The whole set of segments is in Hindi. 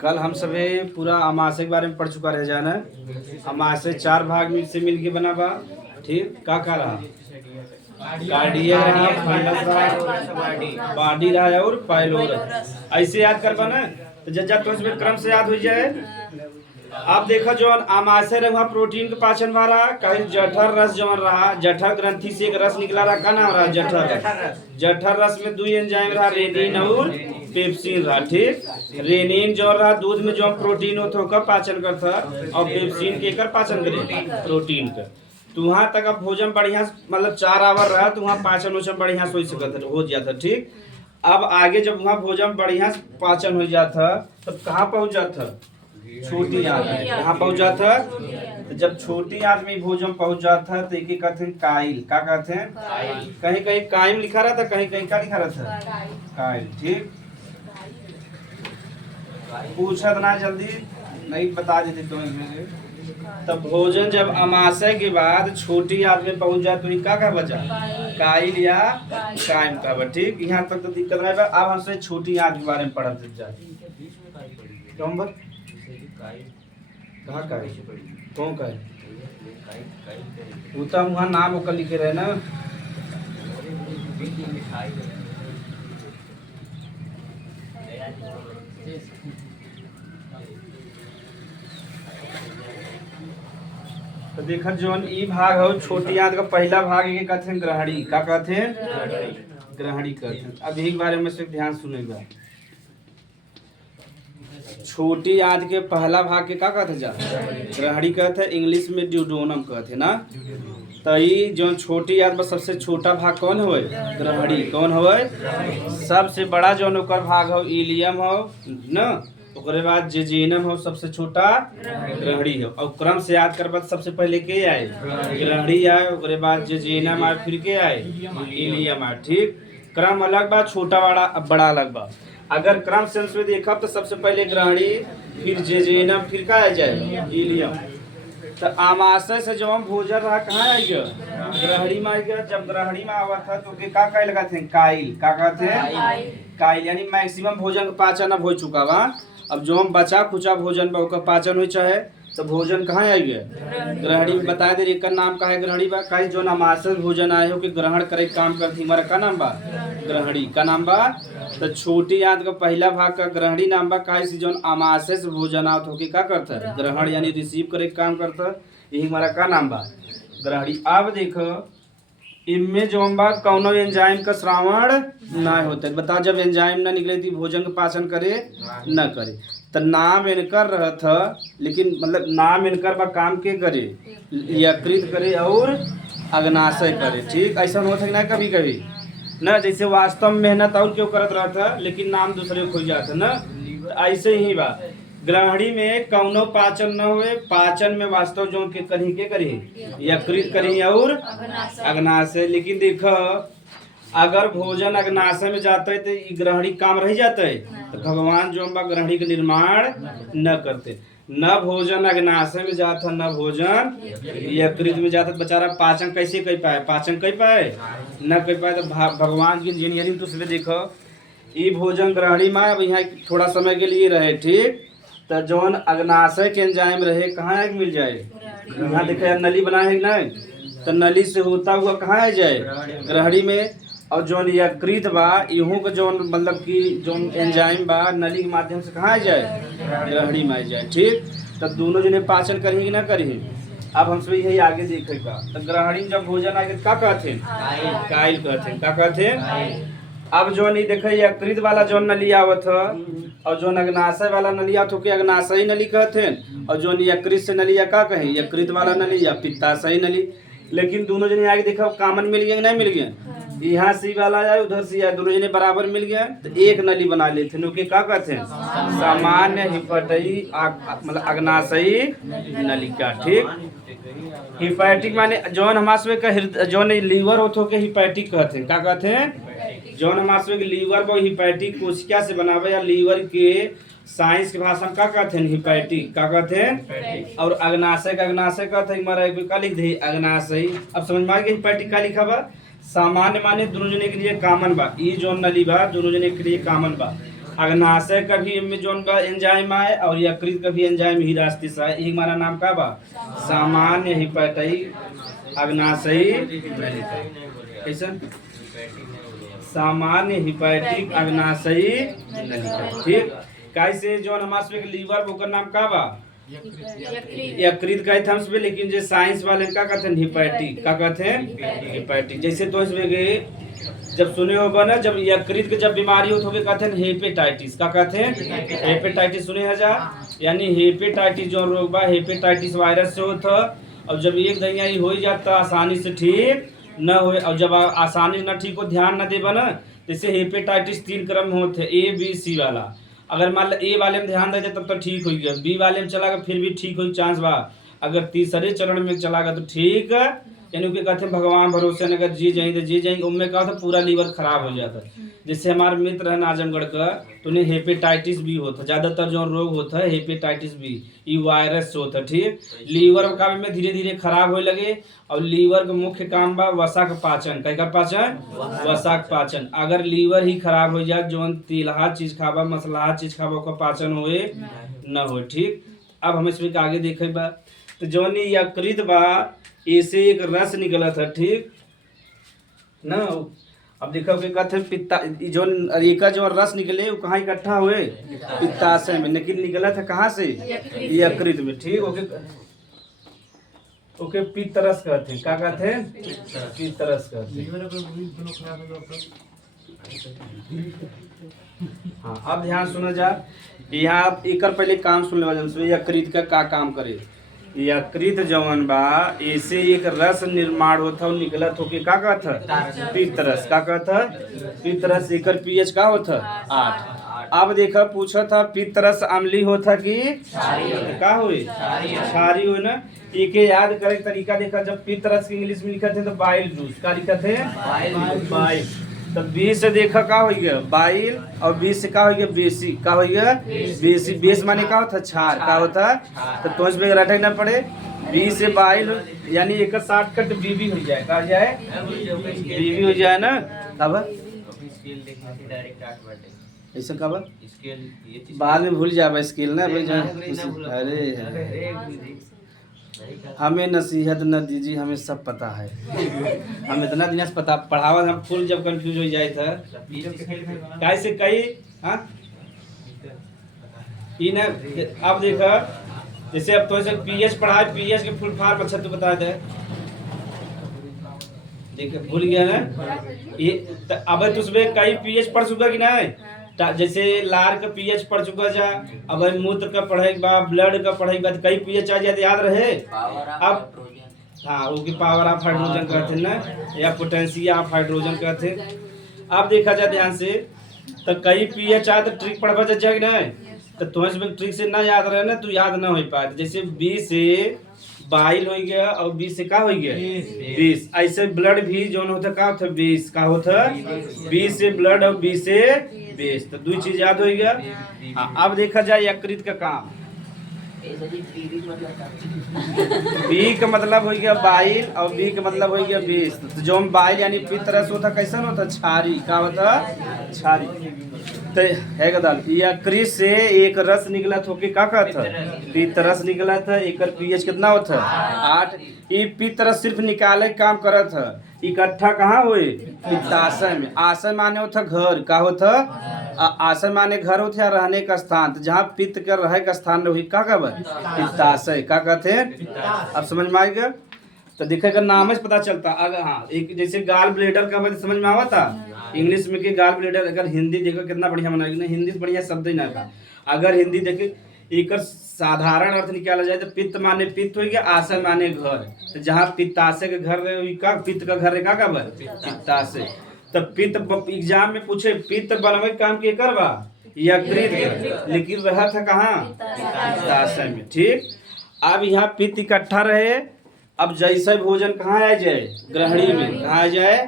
कल हम सभी पूरा अमाशय के बारे में पढ़ चुका रह जाना। अमाशय 4 भाग में से मिलके बना बा। ठीक का रहा, कार्डियक रहा, फंडस रहा, बॉडी रहा और पाइलोरस। ऐसे याद कर बा ना, तो जब तो इसमें क्रम से याद हो जाए। अब देखो जो आमाशय रहा प्रोटीन के पाचन वाला, कहीं जठर रस जो रहा, जठर ग्रंथि से एक रस निकला रहा, का नाम रहा जठर रस। जठर रस में 2 एंजाइम रहा, रेनिन और पेप्सिन रहा। ठीक, रेनिन जो रहा दूध में जो प्रोटीन होता का पाचन करता, और पेप्सिन के कर पाचन करे प्रोटीन का। तो वहां तक अब भोजन बढ़िया मतलब 4 आवर रहा, तो वहाँ पाचन उचन बढ़िया हो सकता हो जाता। ठीक, अब आगे जब वहाँ भोजन बढ़िया पाचन हो जाता, तब कहाँ पहुंच जाता, छोटी आंत में। कहाँ पहुंच जाता, तो जब छोटी आंत में भोजन पहुंच जाता तो एक कहते हैं काइल। क्या कहते हैं, कहीं कहीं काइम लिखा रहा था, कहीं कहीं क्या लिखा रहा था, काइल। ठीक, पूछा ना जल्दी नहीं बता देते तुम्हें। तब भोजन जब अमाशय के बाद छोटी आंत में पहुंच जाए तो क्या बचा, काइल या काइम का। ठीक, यहाँ तक तो दिक्कत नहीं। अब हमसे छोटी आंत के बारे में पढ़ा जाए। कहाँ का कौन का वो तो वहाँ नाम ओकर लिखे रहे ना। तो देखा जोन ई भाग हो छोटी आंत का पहला भाग ये कहते हैं ग्रहणी। क्या कहते हैं, ग्रहणी कहते हैं। अब एक बारे में से ध्यान सुनेगा। छोटी आंत के पहला भाग के क्या कहते जा, ग्रहणी कहते हैं। इंग्लिश में ड्यूडोनम कहते ना। तो ये जो छोटी आंत में सबसे छोटा भाग कौन हो, ग्रहणी। कौन हो, सबसे बड़ा जो ओकर भाग हो इलियम हो ना, उसके बाद जेजेनम हो, सबसे छोटा ग्रहणी हो। और क्रम से याद कर सबसे पहले के आए, ग्रहणी आए, उसके बाद जेजेनम आए, फिर के आए, इलियम आए। ठीक, क्रम अलग बा, छोटा बड़ा अलग बा। अगर क्रम सेंस में देखा तो सबसे पहले ग्रहणी, फिर जेजेनम, फिर क्या आ जाए, इलियम। तो आमाशय से जो हम भोजन रहा कहाँ आएगा, ग्रहणी में आएगा। जब ग्रहणी में आवा था तो का काय लगाते हैं, काइल। क्या कहते हैं, काइल। यानी मैक्सिमम भोजन का पाचन अब हो चुका बा। अब जो हम बचा खुचा भोजन बा ओकर पाचन हो चाहे तो भोजन कहाँ आएगा, ग्रहणी में। बता दे एक नाम का है ग्रहणी बा। कहीं जो आमाशय भोजन आए हो कि ग्रहण करे काम करती, हमारा का नाम बा, ग्रहणी। का नाम बा। तो छोटी आंत का पहला भाग का ग्रहणी नाम बा। काहे से जो आमाशय से भोजन आवत हो के क्या करता है, ग्रहण यानी रिसीव करे काम करता, यही हमारा का नाम बा, ग्रहणी। अब देखो इनमें जो बा कौनो एंजाइम का श्रावण ना होता है। बता, जब एंजाइम ना निकले थी भोजन का पाचन करे न करे। तो नाम इनकर रहता, लेकिन मतलब नाम इनकर बा काम के करे, यकृत करे और अग्नाशय करे। ठीक, ऐसा होता है ना कभी कभी ना, जैसे वास्तव में मेहनत और क्यों करत रहा था, लेकिन नाम दूसरे खुल जाता ना। तो ऐसे ही बा ग्रहणी में कौनो पाचन न हुए, पाचन में वास्तव जो के करी यकृत करी और अग्नाशय। लेकिन देखो अगर भोजन अग्नाशय में जाता है तो ग्रहणी काम रह जाता है। तो भगवान जो हम ग्रहणी का निर्माण न करते, न भोजन अग्नाशय में जाता, न भोजन यकृत में जाता। बेचारा पाचन कैसे कर पाए, पाचन कर पाए न कर पाए। तो भगवान की इंजीनियरिंग तो उसमें देखो ये भोजन ग्रहणी में अब यहाँ थोड़ा समय के लिए रहे। ठीक, तो जौन अग्नाशय के एंजाइम रहे कहाँ है मिल जाए, यहाँ देखा नली बना है नहीं, तो नली से होता हुआ कहाँ आ जाए, ग्रहणी में। और जौन यकृत बा इहू का जौन मतलब कि जौन एंजाइम बा नली के माध्यम से कहाँ आ जाए, ग्रहणी में आ जाए। ठीक, तो दोनों जने पाचन करेंगे ना करेंगे। अब हमसे यही आगे देखेगा। तो ग्रहणी जब भोजन आगे क्या कहते हैं, काइल कहते हैं। क्या कहते हैं। अब जो नहीं देखे यकृत वाला जो नली आवत है और जो अग्नाशय वाला नली आवत हो के अग्नाशयी नली कहते हैं, और जो यकृत से नली का कहे यकृत वाला नली या पित्ताशयी नली। लेकिन दोनों जने आगे देखा कॉमन मिल गया नहीं मिल गया, यहाँ सी वाला आया उधर से आया, दोनों जने बराबर मिल गया तो एक नली बना लेते हैं। क्या कहते हैं, सामान्य हिपैटई मतलब अग्नाशयी नलिका। ठीक, हिपैटिक माने जौन हमारे का जौन लीवर होते के हिपैटिक कहते हैं। क्या कहते हैं, जौन हमारे के लीवर को हिपैटिक कोशिका से बनावे, या लीवर के साइंस की भाषा में क्या कहते हैं, हिपैटिक। क्या कहते हैं, और अग्नाशय का अग्नाशय कहते हैं, हमारा का लिख दे अग्नाशयी। अब समझ में आ गया हिपैटिक का लिखा बा। सामान्य माने दोनों जने के लिए कॉमन बा, ई जोन नली बा दोनों जने के लिए कॉमन बा। अग्नाशय का भी इनमें जोन बा एंजाइम है और यकृत का भी एंजाइम ही रास्ते से है। एक माना नाम का बा सामान्य हिपैटिक अग्नाशयी कैसन सामान्य हिपैटिक अग्नाशयी नलिका। ठीक कैसे जोन हमारे लीवर ओकर नाम का बा यकृत कहते हम इसमें, लेकिन जो साइंस वाले का कहते हैं हिपैटिक, का कहते हैं हिपैटिक। जैसे तो इसमें गए जब सुने होगा ना, जब यकृत के जब बीमारी हो तो कहते हैं हेपेटाइटिस, का कहते हैं हेपेटाइटिस सुने हजार। यानी हेपेटाइटिस जो रोग बा हेपेटाइटिस वायरस से होता। और जब एक दहिया ही हो जाता आसानी से ठीक न हो, और जब आसानी न ठीक हो ध्यान न देबा ना, जैसे हेपेटाइटिस 3 क्रम में होते ABC वाला। अगर मान लो ए वाले में ध्यान दे तब तो ठीक हो गया, बी वाले में चला गया फिर भी ठीक हो चांस बा, अगर तीसरे चरण में चला गया तो ठीक। यानी कि कहते हैं भगवान भरोसे अगर जी जाएंगे तो जी जाएंगे, उनमें कहा था पूरा लीवर खराब हो जाता है। जैसे हमारे मित्र है आजमगढ़ का, तो उन्हें हेपेटाइटिस बी होता, ज्यादातर जो रोग होता है हेपेटाइटिस बी, ये वायरस से होता है। ठीक लीवर का में धीरे धीरे खराब होने लगे। और लीवर का मुख्य काम बा वसा का पाचन, क्या पाचन वसा का पाचन। अगर लीवर ही खराब हो जाए जो तिलहा चीज खाबा मसलाहा चीज खाबा का पाचन होए न हो। ठीक अब हम इसमें आगे देखे बा, तो जौन यकृत बा ऐसे एक रस निकला था ठीक ना। अब देखो कि कहते हैं पित्ता जो अरेका जो रस निकले वो कहाँ इकट्ठा हुए पित्ताशय में, लेकिन निकला था कहाँ से यकृत में। ठीक ओके ओके पित्त रस कहते हैं, क्या कहते हैं पित्त रस कहते हैं। हाँ अब ध्यान सुना जा, यहाँ एक पहले काम सुन ले यकृत का काम करे। यकृत जवन बा ऐसे एक रस निर्माण होता और निकलत होके का कहता पित्त रस, का कहता पित्त रस। एकर पीएच का होता 8। अब देखा पूछा था पित्त रस अम्लीय होता कि का हुए क्षारी हुए ना। एक याद करे तरीका देखा, जब पित्त रस की इंग्लिश में लिखा थे तो बाइल जूस, का लिखा थे बाइल। तो बी से देखा का हो गया बाइल, और बी से का हो गया बेसी, का हो गया बेसी। बेस माने का होता क्षार, का होता तो तोच में रटे ना पड़े। बी से बाइल यानी एक शॉर्टकट बी भी हो जाए, का जाए बी भी हो जाए ना। कब ऐसा कब बाद में भूल जाए स्केल ना। अरे हमें नसीहत न दीजिए, हमें सब पता है। हम इतना दिन से पता पढ़ावा, हम फुल जब कंफ्यूज हो जाए था कैसे कई। हाँ ना अब देखा जैसे अब तो पीएच पढ़ाए, पीएच के फुल फॉर्म अच्छा तो बता दे, देख भूल गया ना ये। अब तुझमें कई पीएच पढ़ चुका कि नहीं, जैसे लार का पीएच पढ़ चुका जा, अब मूत्र का पढ़े बा, ब्लड का पढ़े बा, कई पीएच आ जाए याद रहे। अब हाँ वो की पावर ऑफ हाइड्रोजन कहते हैं ना, या पोटेंशिया ऑफ हाइड्रोजन कहते हैं। अब देखा जाए ध्यान से, तो कई पीएच आए तो ट्रिक पढ़वा जाए नहीं, तो तुम्हें ट्रिक से ना याद रहे ना तो याद ना हो पाए। जैसे 20 से बाइल हो गया और 20 से का हो गया 20। ऐसे ब्लड भी जो होता का होता 20, का होता 20 से ब्लड और 20 से बेस, तो दो चीज याद हो गया। अब देखा जाए यकृत का काम। बी का मतलब हो गया बाइल और बी का मतलब हो गया बेस। तो जो बाइल यानी पित्त रस होता कैसा होता क्षारी, का होता क्षारी। तो है गदाल यकृत से एक रस निकला था का कहता पित्त रस निकला था। एक पीएच कितना होता 8। ये पित्त रस सिर्फ निकाले काम करत था, इकट्ठा कहाँ हुए पित्ताशय में। आशय माने होता घर, का होता आशय माने घर होता रहने का स्थान, तो जहाँ पित्त का रहे का स्थान वही का कहब पित्ताशय, का कहते हैं। अब समझ में आएगा तो देखेगा नाम से पता चलता। अगर हाँ एक जैसे गाल ब्लेडर का समझ में आवा था इंग्लिश में कि गाल ब्लेडर, अगर हिंदी देखो कितना बढ़िया बनाएगी, हिंदी से बढ़िया शब्द ही ना था। अगर हिंदी देखे एक साधारण अर्थ निकाला जाए तो पित्त माने पित्त हो गया, आशय माने घर, तो जहाँ पित्ताशय के घर रहे का पित्त का घर का कब पित्ताशय। तो पित्त एग्जाम में पूछे पित्त बनवे काम के करवा यकृत, लेकिन रहा था कहाँ पित्ताशय में। ठीक अब यहाँ पित्त इकट्ठा रहे। अब जैसे भोजन कहाँ आ जाए ग्रहणी में, कहाँ आ जाए,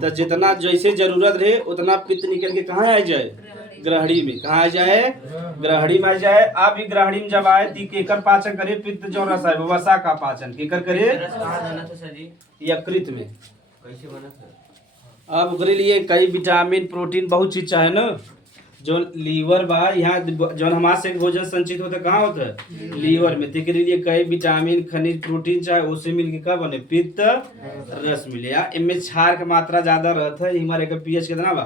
तो जितना जैसे जरूरत रहे उतना पित्त निकल के कहाँ आ जाए ग्रहणी में, कहाँ आ जाए ग्रहणी में आ जाए। अब ग्रहणी में जब आए तो केकर पाचन करे पित्त जो रस है वसा का पाचन केकर करे यकृत में। अब ओकरे लिए कई विटामिन प्रोटीन बहुत चीज चाहे ना। जो लीवर बा यहाँ जो हमारे से भोजन संचित होता कहाँ होता है लीवर में, तो एकरे लिए कई विटामिन खनिज प्रोटीन चाहे उसे मिल के का बने पित्त रस मिले। या इनमें क्षार की मात्रा ज्यादा रहता है। हमारे का पीएच कितना बा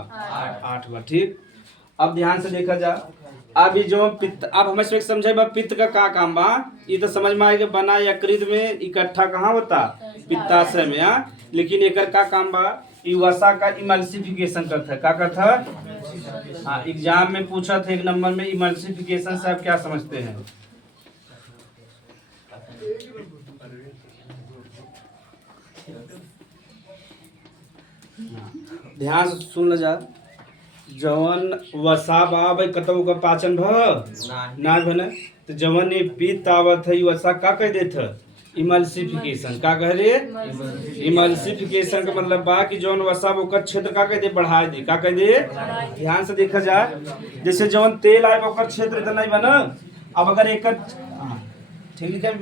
8 बा। ठीक, अब ध्यान से देखा जा। अब ये जो पित्त, अब हमें से समझे बा पित्त का काम बा, ये तो समझ में आएगा बना यकृत में इकट्ठा कहाँ होता पित्ताशय में। लेकिन एकर का काम बा, ये वसा का इमल्सिफिकेशन करता है। क्या करता है? हाँ, एग्जाम में पूछा था 1 नंबर में इमल्सिफिकेशन से आप क्या समझते हैं? ध्यान से सुन जा। जवन वसा बा भाई कतौ का पाचन ना बने, तो जवन ये पित्त आवत है वसा का कह देत है इमल्सिफिकेशन। का कह रे इमल्सिफिकेशन का मतलब बा कि जौन वसा ओकर क्षेत्र का कह दे बढ़ा दे। का कह दे? ध्यान से देखा जाए, जैसे जौन तेल आए ओकर क्षेत्र इतना ही बना। अब अगर एक ठीक है,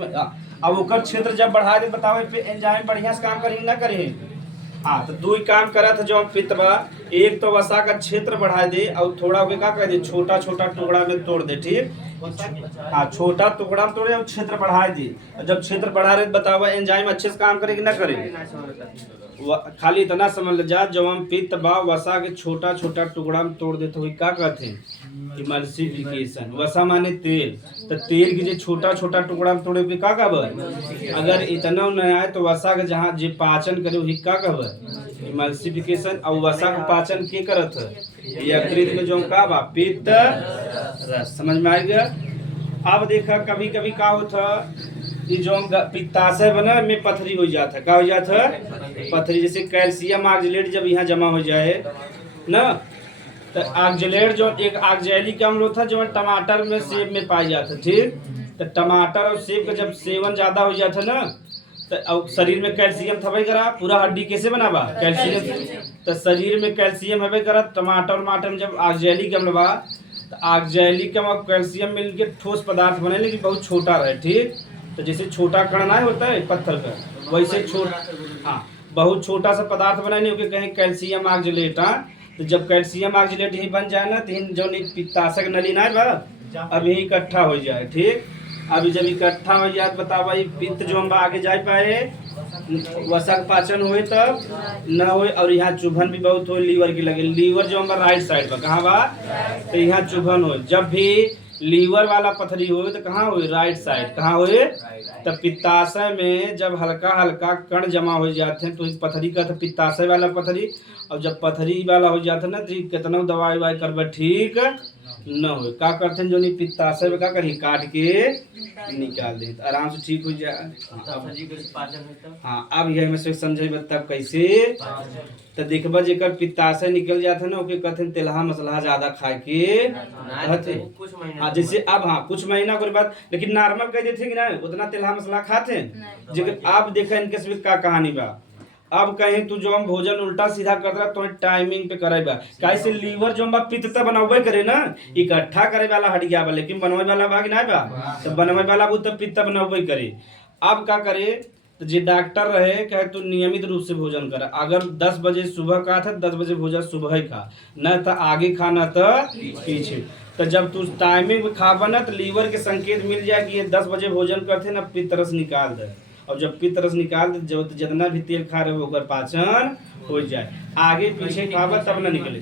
अब ओकर क्षेत्र जब बढ़ा दे बताओ एंजाइम बढ़िया से काम करें ना करें? हाँ, तो दो ही काम करा था जो पित्त बा, एक तो वसा का क्षेत्र बढ़ा दे और थोड़ा का कर दे छोटा छोटा टुकड़ा में तोड़ दे। ठीक, हाँ, छोटा टुकड़ा में तोड़े और क्षेत्र बढ़ा दे। जब क्षेत्र बढ़ा रहे बताओ एंजाइम अच्छे से काम करेगी ना करे? खाली इतना समझ जा, जब हम पित्त बा वसा के छोटा छोटा टुकड़ा में तोड़ देते हुए क्या कहते हैं इमल्सिफिकेशन। वसा माने तेल, तो तेल के जो छोटा छोटा टुकड़ा में तोड़े हुए क्या कहब? अगर इतना न आए तो वसा के जहाँ जे पाचन करे वही क्या कहब इमल्सिफिकेशन। और वसा का पाचन के करत है यकृत में जो का बा पित्त रस। समझ में आएगा? अब देखा कभी कभी का होता ये जो पित्ताशय बना में पथरी हो जाता है। क्या हो जाता है? पथरी। जैसे कैल्शियम ऑक्जेलेट जब यहाँ जमा हो जाए ना, तो ऑक्जेलेट जो एक ऑक्जेलिक अम्ल होता है जो टमाटर में सेब में पाया जाता है। ठीक, तो टमाटर और सेब का जब सेवन ज्यादा हो जाता है ना, तो शरीर में कैल्शियम थबे करा। पूरा हड्डी कैसे बना बा कैल्शियम, तो शरीर में कैल्शियम हबे करा। टमाटर में जब ऑक्जेलिक अम्ल बा, तो ऑक्जेलिक अम्ल और कैल्शियम मिलकर ठोस पदार्थ बने, लेकिन बहुत छोटा रहे। ठीक, तो जैसे छोटा कण ना होता है पत्थर का, वैसे छोटा, हाँ, बहुत छोटा सा पदार्थ बना नहीं होके कहीं कैल्शियम ऑक्जेलेट। तो जब कैल्शियम ऑक्जेलेट ही बन जाए ना, तो जो पित्ताशय नली ना बा अब यही इकट्ठा हो जाए। ठीक, अभी जब इकट्ठा हो जाए बताओ भाई पित्त जो हम आगे जा पाए वसा पाचन हुए तब न हो। और यहाँ चुभन भी बहुत हो लीवर की लगे। लीवर जो हमारा राइट साइड पर कहाँ बा, तो यहाँ चुभन हो। जब भी लीवर वाला पथरी हो तो कहाँ हुए राइट साइड, कहाँ हुए? तब पित्ताशय में जब हल्का हल्का कण जमा हो जाते हैं तो इस पथरी का, तो पित्ताशय वाला पथरी। और जब पथरी वाला हो जाता है ना, तो कितना दवाई वाई करबे ठीक न हो। क्या करते हैं जो नहीं पित्ताशय में क्या करी काट के निकाल दे, आराम से ठीक हो जाए। हाँ, अब यह में से समझे तब कैसे, तो देखबा जेकर पित्ताशय निकल जाता है ना, ओके कहते हैं तेलहा मसला ज्यादा खाए के कहते। हाँ, जैसे अब हाँ कुछ महीना के बाद, लेकिन नॉर्मल कह देते कि ना उतना तेलहा मसला खाते हैं। जेकर आप देखा इनके सिर्फ का कहानी बा, अब कहीं तू जो हम भोजन उल्टा सीधा कर रहा तो टाइमिंग पे करे बा। कैसे लीवर जो हम पित्त तो बनावे करे ना, इकट्ठा करे वाला हटिया बा, लेकिन बनवे वाला बा कि ना बा, तो बनवे वाला वो तो पित्त बनावे करे। अब क्या करे, तो जे डॉक्टर रहे कहे तू नियमित रूप से भोजन कर। अगर 10 बजे सुबह का था 10 बजे भोजन सुबह ही खा, न तो आगे खा न तो पीछे। तो जब तू टाइमिंग पे खाबा ना, तो लीवर के संकेत मिल जाए कि ये 10 बजे भोजन करते ना, पित्त रस निकाल दे। और जब पित्त रस निकाल दे, जब जितना भी तेल खा रहे हो ओकर पाचन हो जाए। आगे पीछे खाबा तब ना निकले।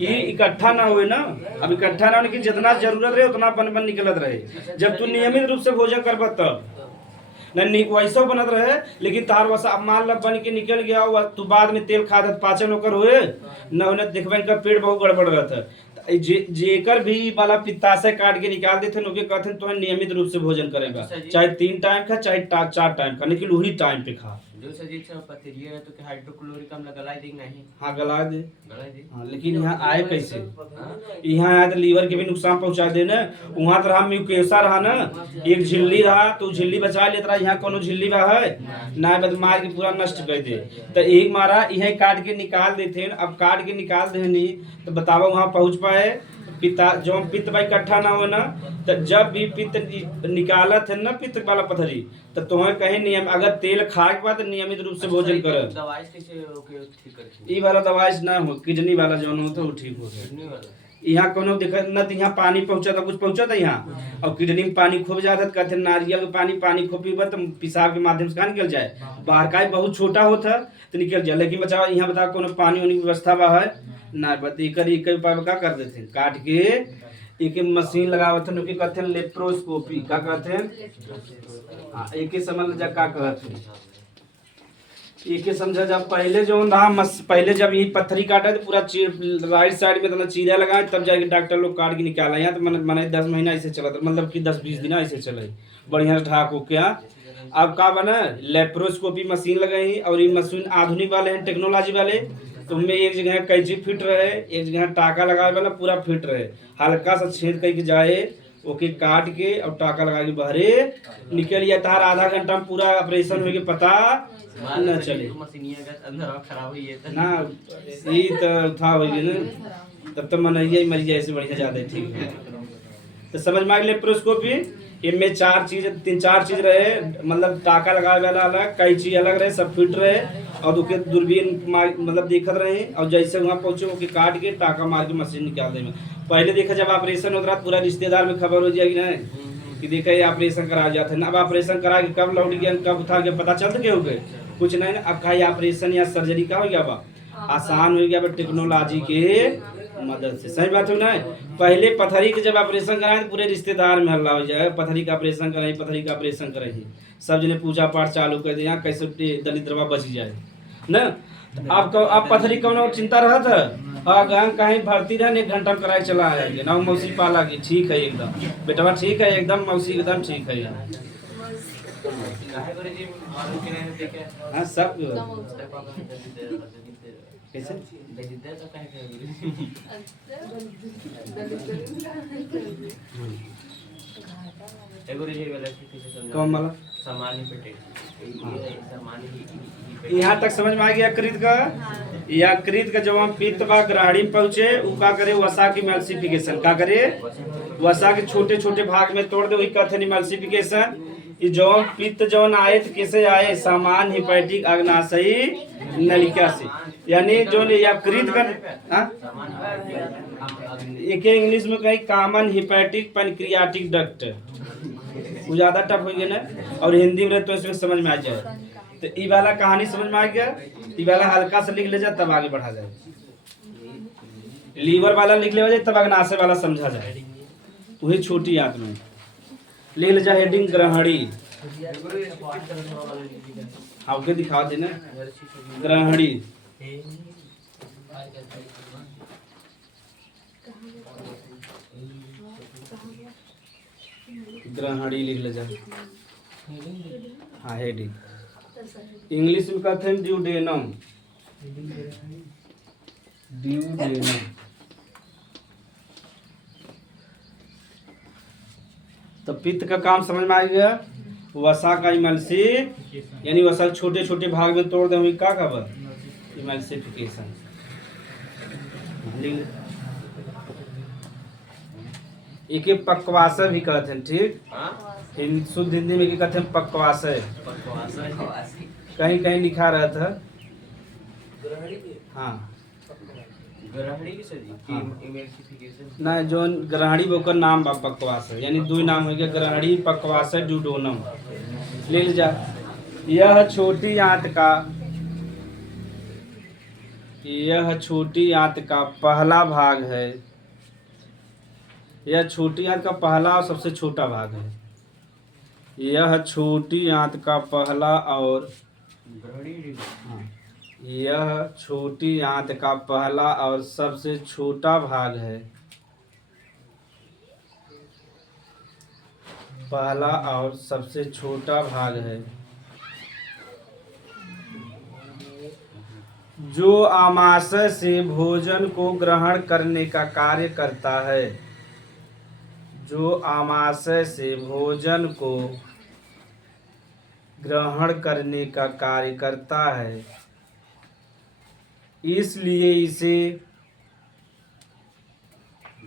ये इकट्ठा ना हुए ना, अब इकट्ठा ना होने की जितना जरूरत रहे उतना बन निकलत रहे। जब तू नियमित रूप से भोजन करबा तब न वैसा बनत रहे, लेकिन तार वसा मान लब बन के निकल गया तू बाद में तेल खा दे पाचन होकर हुए न होने, देखबा इनका पेट बहुत गड़बड़ रहता है। जेकर भी वाला पित्ताशय काट के निकाल देते हैं उनके कहते हैं तो नियमित रूप से भोजन करेगा, चाहे 3 टाइम खा चाहे 4 टाइम खा, लेकिन वही टाइम पे खा। जो सजीव पथरिया है तो हाइड्रोक्लोरिक अम्ल गला देंगे नहीं? हाँ गला दे। हाँ, लेकिन यहाँ आए कैसे? यहाँ आए तो लीवर के भी नुकसान पहुंचा दे ना। वहाँ तो रहा म्यूकेसा रहा ना, एक झिल्ली रहा तो झिल्ली बचा लेता रहा। यहाँ कोनो झिल्ली बा है ना, बद मार के पूरा नष्ट कर दे। तो एक मारा यह काट के निकाल देते हैं। अब काट के निकाल दे नहीं तो बताओ वहाँ पहुँच पाए पिता जो पित्त भाई इकट्ठा ना हो ना, तो जब भी पित्त निकालत है ना पित्त वाला पथरी, तो तुम्हें कहीं नियम अगर तेल खाए के बाद नियमित रूप से भोजन कर। दवाई कैसे ओके ठीक करते ई वाला दवाई ना हो, किडनी वाला जो हो तो ठीक हो जाए। किडनी वाला यहाँ कोनो दिक्कत न, तो यहाँ पानी पहुंचा था कुछ पहुंचा था यहाँ, और किडनी में पानी खूब जाता, कहते नारियल के पानी खूब पीबा तो पेशाब के माध्यम से कहाँ निकल जाए, बाहर का ही बहुत छोटा होता तो निकल जाए। लेकिन बचाओ यहाँ बताओ कोनो पानी वानी की व्यवस्था बा है ना, बस एक उपाय क्या कर देते हैं, काट के एक मशीन लगावत हैं, उनके कहते हैं लेप्रोस्कोपी, क्या कहते हैं, हाँ एक ही समझ जा क्या कहते हैं, एक ही समझा। जब पहले जो रहा पहले जब यही पत्थरी काटा तो पूरा राइट साइड में तो चीरा लगाए, तब जाके डॉक्टर लोग काट के निकाला। यहाँ तो मैंने 10 महीना ऐसे चला था, मतलब कि 10-20 दिन ऐसे चले बढ़िया से ढाक हो क्या। अब का बना लेप्रोस्कोपी मशीन लगाई, और ये मशीन आधुनिक वाले हैं, टेक्नोलॉजी वाले, तो उनमें एक जगह कैंची फिट रहे, एक जगह टाका लगाए वाला पूरा फिट रहे, हल्का सा छेद करके जाए, ओके काट के और टाका लगा के बहरे निकल जाता है। आधा घंटा में पूरा ऑपरेशन हो के पता न चले ना, ये तो था वही ना, तब तो मनैया मर जाए ऐसे बढ़िया ज्यादा ठीक है। तो समझ में आ गया लेप्रोस्कोपी, इनमें 3-4 चीज रहे, मतलब टाका लगाए वाला अलग, कैंची अलग रहे, सब फिट रहे, और उसके दूरबीन मतलब देखत रहे, और जैसे वहाँ पहुंचे वो काट के टाका मार के मशीन निकाल दे। पहले देखा जब ऑपरेशन होता पूरा रिश्तेदार में खबर हो जाएगी ना कि देखा ये ऑपरेशन करा जाता है ना, अब ऑपरेशन करा के कब लौट गया कब उठा के पता चलता क्या हो गए कुछ नहीं ना। अब खाई ऑपरेशन या सर्जरी का हो गया बा आसान हो गया टेक्नोलॉजी के मदद से। सही बात हो ना, पहले पथरी के जब ऑपरेशन कराए तो पूरे रिश्तेदार में हल्ला हो जाए, पथरी का ऑपरेशन कराई, पथरी का ऑपरेशन कराई, सब जने पूजा पाठ चालू कर दिया कैसे दलिद्रवा बच जाए ना। अब पथरी कौन चिंता रहा था, कहीं भर्ती रहे 1 घंटा में कराई चला आएंगे ना, मौसी पाला की ठीक है एकदम बेटवा, ठीक है एकदम मौसी एकदम ठीक है यार। हाँ सब कैसे कौन वाला यहाँ तक समझ में आ गया। कृत का या कृत का जब हम पित्त बा ग्रहणी में पहुंचे वो का करे वसा की इमल्सिफिकेशन का करे, वसा के छोटे छोटे भाग में तोड़ दे, वही कहते हैं इमल्सिफिकेशन। जो पित्त जौन आए तो कैसे आए, सामान्य हिपैटिक अग्नाशयी नलिका से, यानी जो या कृत का एक इंग्लिश में कहीं कॉमन हिपैटिक पैनक्रियाटिक डक्ट, वो ज्यादा टफ हो गया ना, और हिंदी में तो इसमें समझ में आ जाए। तो ई वाला कहानी समझ में आ गया, ई वाला हल्का से लिख ले जाए तब आगे बढ़ा जाए, लीवर वाला लिख ले जाए तब अग्नाशय वाला समझा जाए, वही छोटी याद में लिख ले जाए हेडिंग ग्रहणी। आपके दिखा देना ग्रहणी, ग्रहणी लिख ले जाए, हाँ हेडिंग। इंग्लिश में कहते हैं ड्यूडेनम, ड्यूडेनम। तो पित्त का काम समझ में आ गया। वसा का इमल्सी यानी वसा छोटे छोटे भाग में तोड़ दे का खबर इमल्सिफिकेशन। एक पक्वाशय भी कहते हैं, ठीक शुद्ध हिंदी में कहते हैं पक्वाशय, कहीं कहीं लिखा रहता है हाँ ना, जो ग्रहणी बोकर नाम बा पक्वाशय, यानी 2 नाम हो गया ग्रहणी पक्वाशय ड्यूडेनम। ले जा, यह छोटी आंत का पहला भाग है, यह छोटी आंत का पहला और सबसे छोटा भाग है, यह छोटी आंत का पहला और यह छोटी आंत का पहला और सबसे छोटा भाग है, पहला और सबसे छोटा भाग है, जो आमाशय से भोजन को ग्रहण करने का कार्य करता है, जो आमाशय से भोजन को ग्रहण करने का कार्य करता है, इसलिए इसे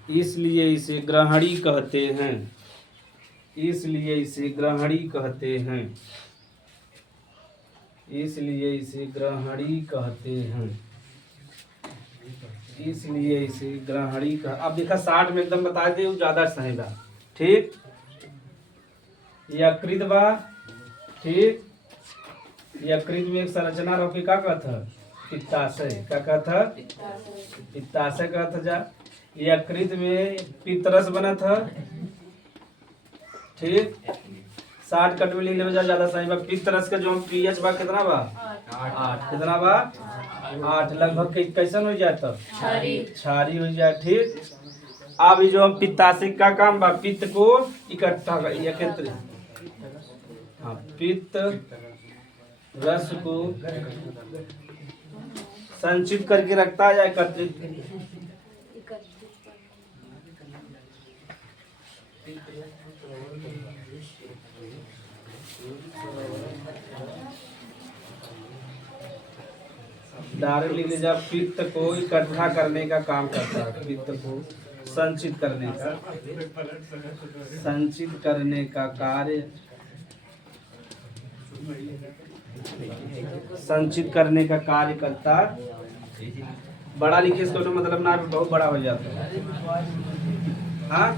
इसलिए इसे ग्रहणी कहते हैं। इसलिए इसे ग्रहणी कहते हैं। इसलिए इसे ग्रहणी कहते हैं। इसलिए इसे ग्रहणी कह। अब देखा 60 में एकदम बता दे ज्यादा सही बा। ठीक, यकृत बा। ठीक, यकृत में एक संरचना रोके का कहत है पित्ताशय। क्या कहत है? पित्ताशय कहत जा। यकृत में पित्तरस बनत है। ठीक, 60 कट में लिख ले ज्यादा सही बा। पित्तरस का जो पीएच बा कितना बा? 8। कितना बा? 8। लगभग कैसन हो जाए तब? क्षारी हो जाए। ठीक, अब ये जो हम पित्ताशय का काम बा पित्त को इकट्ठा एकत्र, हाँ, पित्त रस को संचित करके रखता है या एकत्रित? डायरेक्ट लिख लीजिए, पित्त को इकट्ठा करने का काम करता है। पित्त को संचित करने का, संचित करने का कार्य, संचित करने का कार्य करता। बड़ा लिखिए इसका तो मतलब ना बहुत बड़ा हो जाता है। हाँ,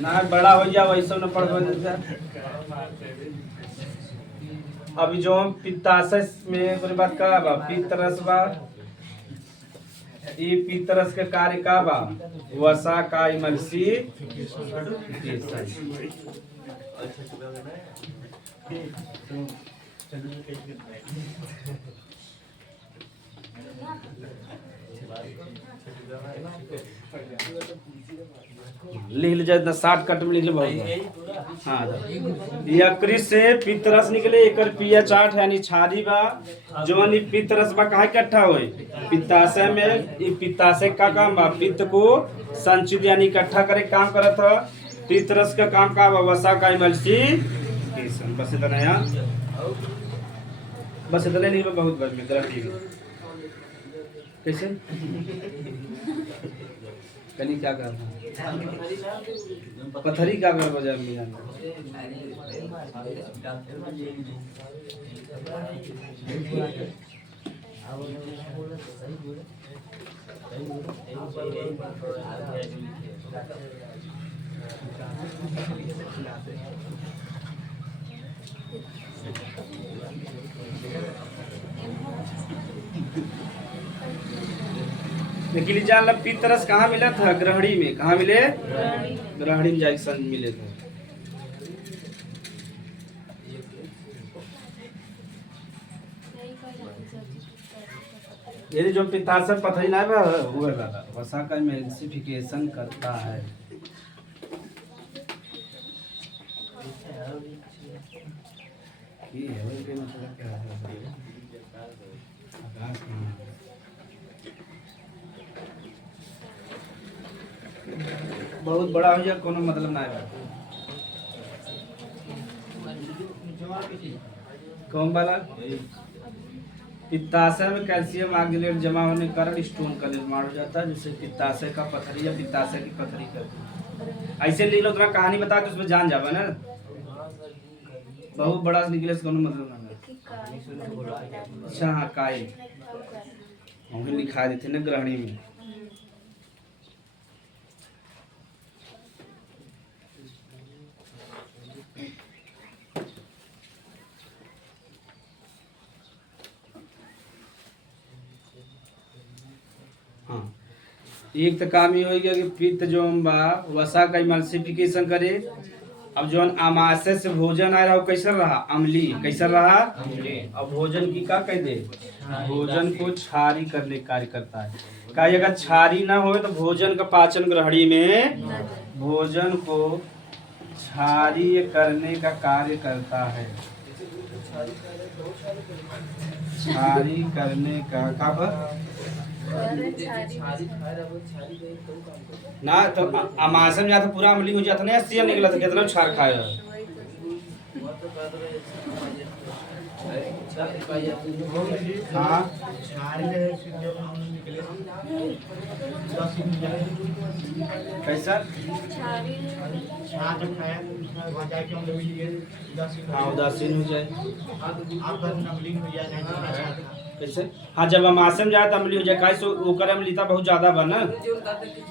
ना बड़ा हो जाए वैसे न पढ़। अभी जो हम पित्ताशय में कोई बात का बा पित्तरस बा। ये पित्तरस के कार्य का बा वसा का इमल्सी। लिख लीजिए 60 कट में लिख ले बहुत। हाँ, यकृत से पित्तरस निकले एक पीएच 8 यानी क्षारी बा। जो पित्तरस बा कहाँ इकट्ठा होए? पित्ताशय में। ये पित्ताशय का काम बा पित्त को संचित यानी इकट्ठा करे काम करत है। पित्तरस का काम का बा वसा का इमल्सिफिकेशन। बस इतना है, बस इतना नहीं बहुत बस में ग्रहणी कैसे कली क्या करना पथरी का कर बजा मिला। लेकिन जान ला पित्तरस कहाँ मिला था? ग्रहणी में। कहाँ मिले? ग्रहणी में जाके मिले थे। ये जो पित्ताशय पथरी ना हुआ वसा का इमल्सिफिकेशन करता है। ये है के मतलब क्या है? बहुत बड़ा हो जाए कोनो मतलब ना है। कौन वाला? पित्ताशय में कैल्शियम ऑक्जेलेट जमा होने के कारण स्टोन का निर्माण हो जाता है, जिससे पित्ताशय का पथरी या पित्ताशय की पथरी करती है। ऐसे लिख लो, थोड़ा कहानी बता के उसमें जान जावे ना। बहुत बड़ा निकले से कोनो मतलब ना है। अच्छा, हाँ, काई हम लिखा देते ना ग्रहणी में। हाँ, एक तो काम ये हो गया कि पित्त जो बा वसा का इमल्सिफिकेशन करे। अब जो अमाशय से भोजन आ रहा हो कैसा रहा? अम्लीय। कैसा रहा? अब भोजन की क्या कह दे? भोजन को क्षारी करने कार्य करता है। का अगर क्षारी ना हो तो भोजन का पाचन ग्रहणी में भोजन को क्षारीय करने का कार्य करता है। क्षारी करने का ना तो अमाशय में जाता पूरा अम्लीय हो जाता ना, सीएम निकला था कितना क्षार खाया। हाँ कैसा हाँ उदासीन हो जाए कैसे हाँ जब हम आसम जाए तो अम्ली हो जाए काहे सो ओकर अम्लिता बहुत ज्यादा बा ना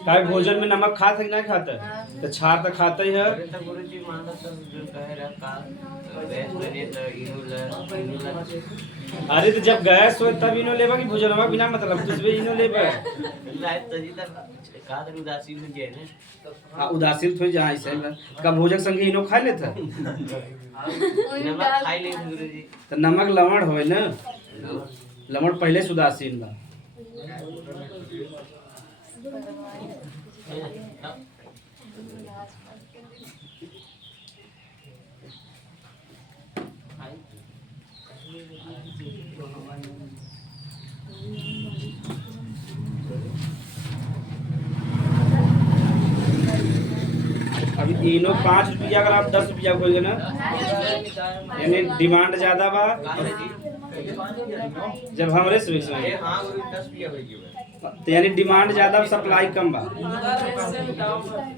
काहे भोजन में नमक खात है कि नहीं खाता तो छार तो खाता ही है गुरुजी मानो तो जो कह रहा का गैस बने तो इनुला अरे तो जब गैस हो तब इनो लेबा कि भोजनवा बिना मतलब कुछ भी इनो लेबा लाइट तो जी तक का तो उदासीन हो जाए ना हाँ उदासीन थोड़ी जहाँ ऐसे का भोजन संगे इनो खा लेता नमक खाई ले गुरुजी तो नमक लवण होए ना लवण पहले से उदासीन बा अभी इनो 5 रुपया अगर आप 10 रुपया खोगे ना यानी डिमांड ज्यादा बा जब हमरे से अरे हाँ गुरुजी 10 रुपया हो गया तो यानी डिमांड ज्यादा सप्लाई कम बा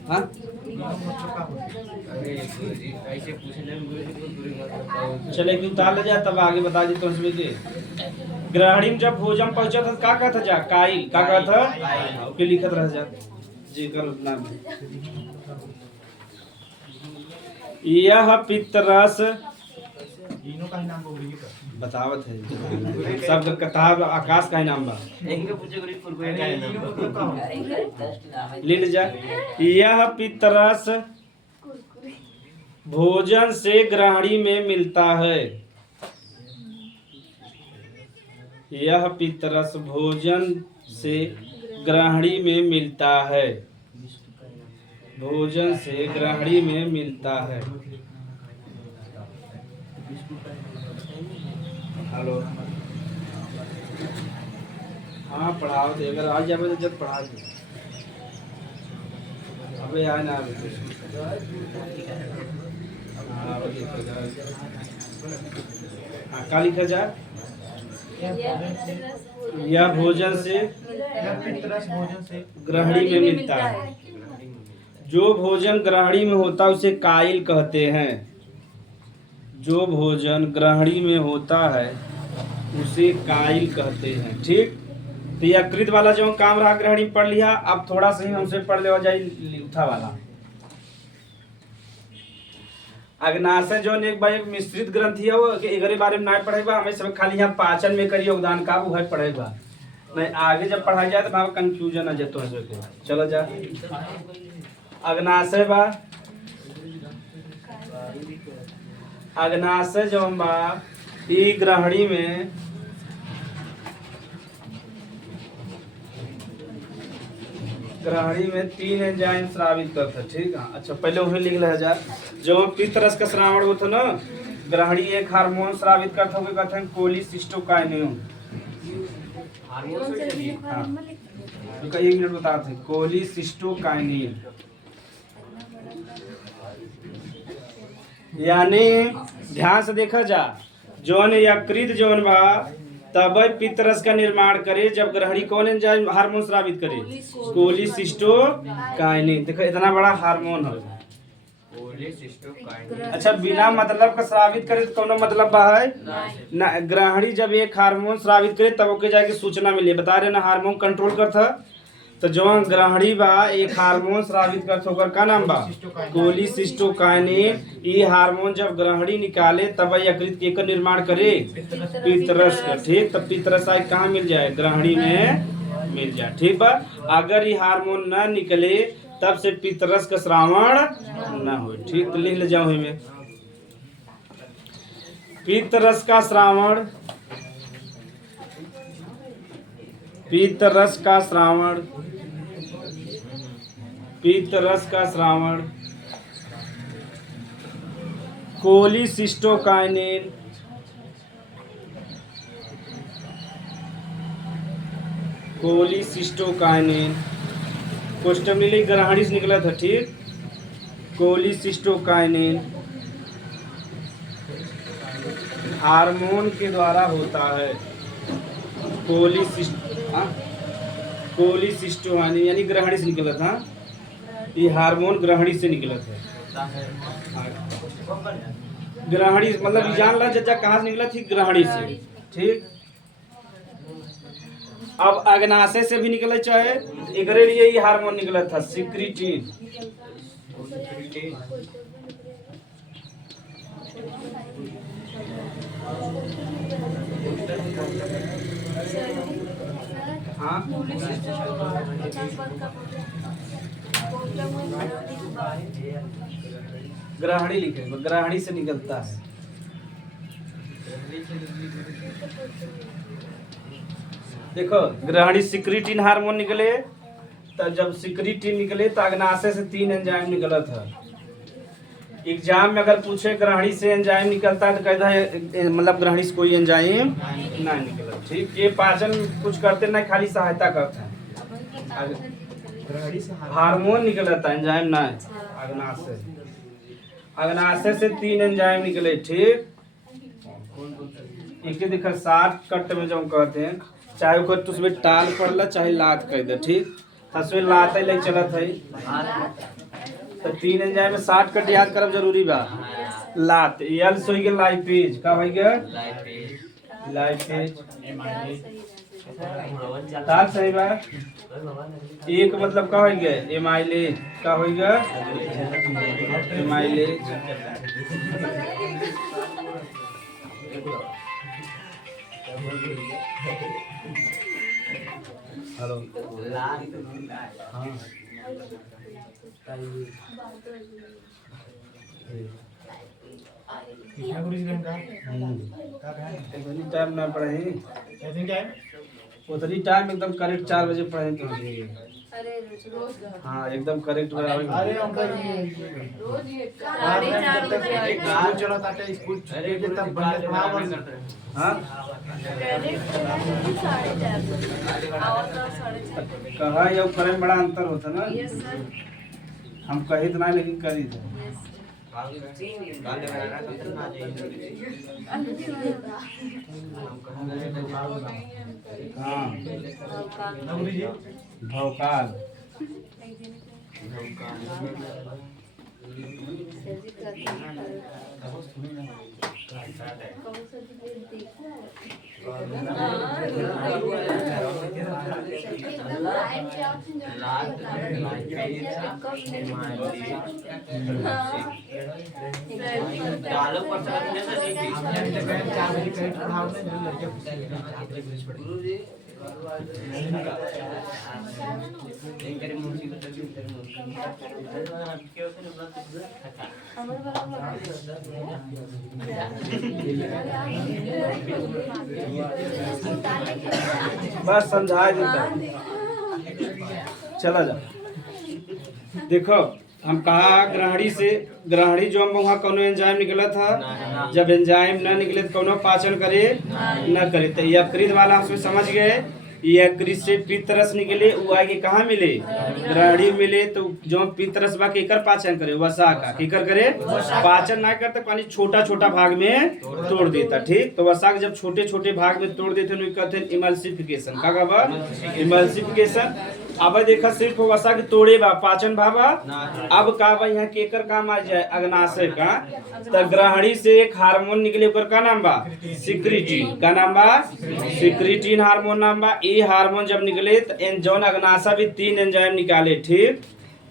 हाँ अरे गुरुजी ऐसे पूछने में गुरुजी को बुरी मत बताओ चले कि उतार ले जा तब आगे बता दी तो उसमें के ग्रहणी में जब भोजन पहुंचा था का कहता जा काई का कहता ओके लिखत रह जा जी कर नाम यह पितरस बतावत है सब किताब आकाश का ही नाम बा इनके पूछे गुरुजी कुरकुरे का नाम ले जा यह पितरस भोजन से ग्रहणी में मिलता है यह पितरस भोजन से ग्रहणी में मिलता है भोजन से ग्रहणी में मिलता है हेलो हाँ पढ़ाओ दे अगर आज जावे तो जब पढ़ा दे अबे आए ना अबे हाँ अबे हाँ का लिखा जा यह भोजन से ग्रहणी में मिलता है जो भोजन ग्रहणी में होता है उसे कायल कहते हैं जो भोजन ग्रहणी में होता है उसे कायल कहते हैं ठीक तो यह कृत वाला जो काम रहा ग्रहणी पढ़ लिया अब थोड़ा सा ही हमसे पढ़ ले जाए लिखा वाला अग्नाशय जो एक भाई एक मिश्रित ग्रंथि है वो एकरे बारे में नहीं पढ़ेगा हमें सब खाली यहाँ पाचन में करिए योगदान का वो है पढ़ेगा नहीं आगे जब पढ़ा जाए तो वहाँ कंफ्यूजन आ जाता है चलो जा अग्नाशय बा अग्नाशय जो बा ई ग्रहणी में ग्रहणी में 3 एंजाइम स्रावित करता है ठीक है अच्छा पहले वही लिख लिया जा जो पित्तरस का श्रावण होता ना ग्रहणी एक हार्मोन स्रावित करता है कहते हैं कोलिसिस्टोकाइनिन हाँ तो 1 मिनट बताते हैं कोलिसिस्टोकाइनिन यानी ध्यान से देखा जा जौन यकृत जौन बा तब पित्तरस का निर्माण करे जब ग्रहणी कौन एंजाइम हार्मोन स्रावित करे कोलिसिस्टोकाइनिन देखो इतना बड़ा हार्मोन है अच्छा बिना मतलब का स्रावित करे तो कोनो मतलब बा है ना ग्रहणी जब एक हार्मोन स्रावित करे तब ओके जाके सूचना मिले बता रहे ना हार्मोन कंट्रोल करता तो जो ग्रहणी बा एक हार्मोन स्रावित करता ओकर का नाम बा कोलिसिस्टोकाइनिन ये हार्मोन जब ग्रहणी निकाले तब यकृत के का निर्माण करे पित्तरस का ठीक तब पित्तरस कहाँ मिल जाए ग्रहणी में मिल जाए ठीक बा अगर ये हार्मोन न निकले तब से पित्तरस का श्रावण न हो ठीक तो लिख ले जाओ में पित्तरस का श्रावण पित्तरस का श्रावण पित्तरस का श्रावण कोलिसिस्टोकाइनिन कोलिसिस्टोकाइनिन क्वेश्चन में लिख ग्रहणी से निकला था ठीक कोलिसिस्टोकाइनिन हार्मोन के द्वारा होता है। कोलिसिस्टोमानी यानी ग्रहणी से निकलत। हाँ, ये हार्मोन ग्रहणी से निकलत है। ग्रहणी मतलब ये जान ला जज्जा कहाँ से निकलत थी, ग्रहणी से। ठीक, अब अग्नाशय से भी निकले चाहे, एकरे लिए ये हार्मोन निकलत था सिक्रीटिन। हाँ, ग्रहणी लिखे, ग्रहणी से निकलता है। देखो, ग्रहणी सिक्रीटिन हार्मोन निकले, तो जब सिक्रीटिन निकले तो अग्नाशय से 3 एंजाइम निकलत है। एग्जाम में अगर पूछे ग्रहणी से एंजाइम निकलता है तो कहता है मतलब ग्रहणी से कोई एंजाइम ना निकला। ठीक, ये पाचन कुछ करते नहीं, खाली सहायता करते हैं। हार्मोन निकलता है, एंजाइम ना है। अग्नाशय से 3 एंजाइम निकले। ठीक, एक देखा शॉर्टकट में जो कहते हैं, चाहे वो तो उसमें टाल पड़ला चाहे लात कह दे। ठीक, उसमें लात ही चलत है, तो 3 एंजाइम में शॉर्टकट याद करब जरूरी बा। लात यल से हो गया लाइपेज, का हो गया लाइपेज। ताल सही बा। एक मतलब का हो गया एमाइलेज, का हो गया एमाइलेज। हेलो, टाइम ना पढ़े, उतनी टाइम एकदम करेक्ट 4 बजे पढ़े तो हाँ एकदम करेक्ट बराबर। हाँ, कहा ये करे में बड़ा अंतर होता ना। हम कही तो नहीं लेकिन करी थे। हाँ, भौकाल। बस समझा देता। चला जा। देखो, हम कहा ग्रहणी से, ग्रहणी जो हम वहाँ कोनो एंजाइम निकला था, जब एंजाइम ना निकले तो कोनो पाचन करे न करे। तो यकृत वाला हम समझ गए, यकृत से पित्तरस निकले, वो आगे कहाँ मिले, ग्रहणी मिले। तो जो पित्तरस बा केकर पाचन करे, वसा का केकर करे, पाचन ना करते पानी छोटा छोटा भाग में तोड़ देता। ठीक, तो वसा जब छोटे छोटे भाग में तोड़ देते हैं कहते हैं इमल्सिफिकेशन। का कहबा इमल्सिफिकेशन। अब देखा सिर्फ वसा के तोड़े बा पाचन भाबा। अब का बा यहाँ केकर काम आ जाए, अग्नाशय का। तो ग्रहणी से एक हार्मोन निकले, ओकर का नाम बा सिक्रीटिन। का नाम बा सिक्रीटिन हार्मोन नाम बा। ये हार्मोन जब निकले तो जौन अग्नाशय भी 3 एंजाइम निकाले। ठीक,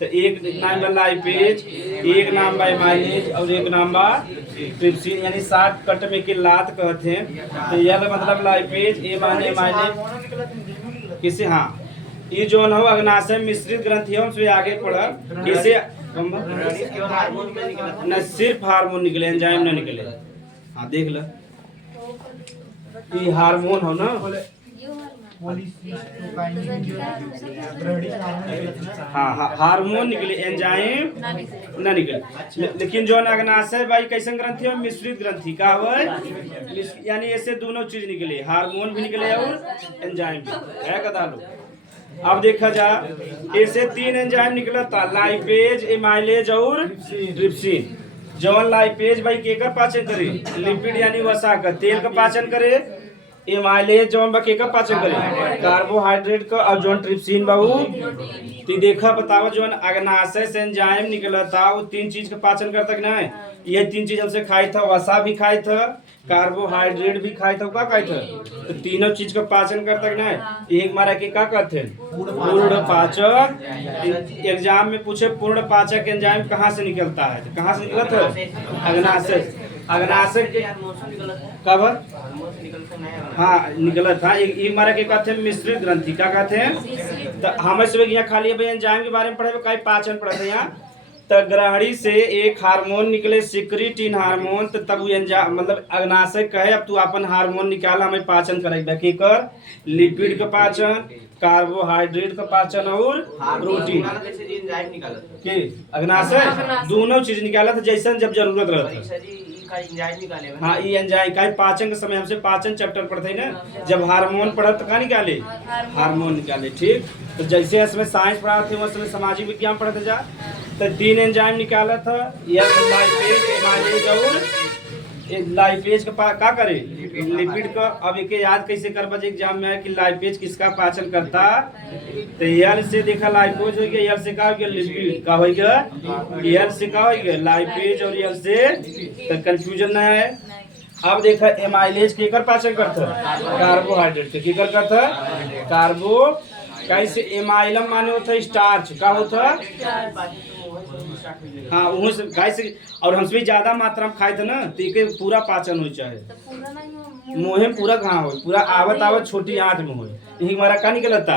तो एक नाम बा लाइपेज, एक नाम बा एमाइलेज और एक नाम बा ट्रिप्सिन, यानी शॉर्टकट में के लात कहते हैं। तो यह मतलब लाइपेज एमाइलेज किसे। हाँ, ये जो है अग्नाशय मिश्रित ग्रंथि है, उसमें आगे पढ़ा। इसे न सिर्फ हार्मोन निकले, एंजाइम न निकले। हाँ देख लो, ये हार्मोन हो ना। हाँ, हार्मोन निकले, एंजाइम न निकले। लेकिन जो अग्नाशय भाई कैसन ग्रंथि है, मिश्रित ग्रंथि का है, यानी ऐसे दोनों चीज निकले, हार्मोन भी निकले और एंजाइम भी है। कदा लो, अब देखा जा, ऐसे 3 एंजाइम निकला था, लाइपेज, एमाइलेज और ट्रिप्सिन। जवन लाइपेज भाई केकर पाचन करे, लिपिड यानी वसा का, तेल का पाचन करे, एमाइलेज जवन बा केकर पाचन करे, कार्बोहाइड्रेट का, और जवन ट्रिप्सिन बा उ ती देखा बतावा जवन अग्नाशय से एंजाइम निकलता वो 3 चीज का पाचन करता कि नहीं, ये 3 चीज हमसे खाई था, वसा भी खाई था, कार्बोहाइड्रेट भी खाई था, का खाई था, तो तीनों चीज का पाचन करता कि नहीं। एक मारा के का कहते हैं पूर्ण पाचक। एग्जाम में पूछे पूर्ण पाचक एंजाइम कहाँ से निकलता है, तो कहाँ से निकलता है, अग्नाशय। अग्नाशय के कब, हाँ निकला था। एक मारा के कहते हैं मिश्रित ग्रंथि, क्या कहते हैं, तो हमें सब यहाँ खाली एंजाइम के बारे में पढ़े, कई पाचन पढ़ते यहाँ। तो ग्रहणी से एक हार्मोन निकले सिक्रीटिन हार्मोन, तो तब एंजाइम मतलब अग्नाशय कहे अब तू अपन हार्मोन निकाला, हमें पाचन करेगा के कर, लिपिड का पाचन, कार्बोहाइड्रेट का पाचन और प्रोटीन के अग्नाशय दोनों चीज निकाला था जैसा जब जरूरत रहता। हाँ ये एंजाइम का पाचन के समय हमसे पाचन चैप्टर पढ़ते है ना, जब हार्मोन पढ़ा तो कहाँ निकाले, हार्मोन निकाले, ठीक। तो जैसे इसमें साइंस पढ़ा थे वैसे में सामाजिक विज्ञान पढ़ते जा, तो 3 एंजाइम निकाला था, लाइपेज, एमाइलेज और लाइपेज का करे, लिपिड का। अब एक याद कैसे कर बजे एग्जाम में है कि लाइपेज किसका पाचन करता, तो एल से देखा लाइपेज हो गया, एल से का हो गया लिपिड का हो गया, एल से का हो गया लाइपेज और एल से, तो कंफ्यूजन ना है। अब देखा एमाइलेज केकर पाचन करता, कार्बोहाइड्रेट के केकर करता, कार्बो कैसे, एमाइलम माने होता है स्टार्च, का होता, हाँ वो से कैसे, और हमसे भी ज्यादा मात्रा में खाए थे ना तो एक पूरा पाचन हो चाहे, मुँह में पूरा कहाँ हो, पूरा आवत आवत छोटी आंत में हो, यही हमारा का निकलता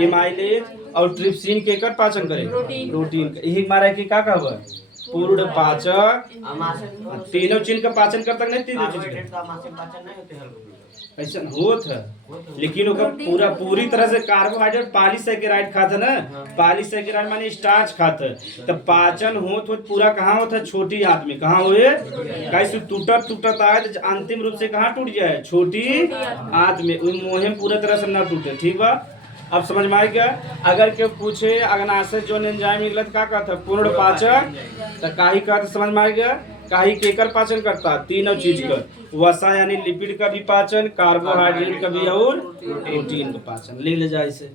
एमाइलेज और ट्रिप्सिन के कर पाचन करे, प्रोटीन यही हमारा की का कहब पूर्ण पाचक। तीनों चीज का पाचन करता नहीं, तीनों चीज का ऐसा होत है, लेकिन ओकर पूरी तरह से कार्बोहाइड्रेट पॉलीसैकेराइड खाता ना, पॉलीसैकेराइड माने स्टार्च खाता, तो पाचन होत पूरा कहाँ होता है, छोटी आंत में, कहाँ हुए कैसे टूटत आए तो अंतिम रूप से कहाँ टूट जाए, छोटी आंत में, मुँह में पूरा तरह से न टूटे, ठीक बा। अब समझ में आ गया। अगर क्यों पूछे अग्नाशय जो एंजाइम निकलत का कहता पूर्ण पाचक, तो काही कहता समझ में आ गया, काही केकर पाचन करता, तीनों चीज का, वसा यानी लिपिड का भी पाचन, कार्बोहाइड्रेट का भी और प्रोटीन का पाचन। ले ले जाए इसे।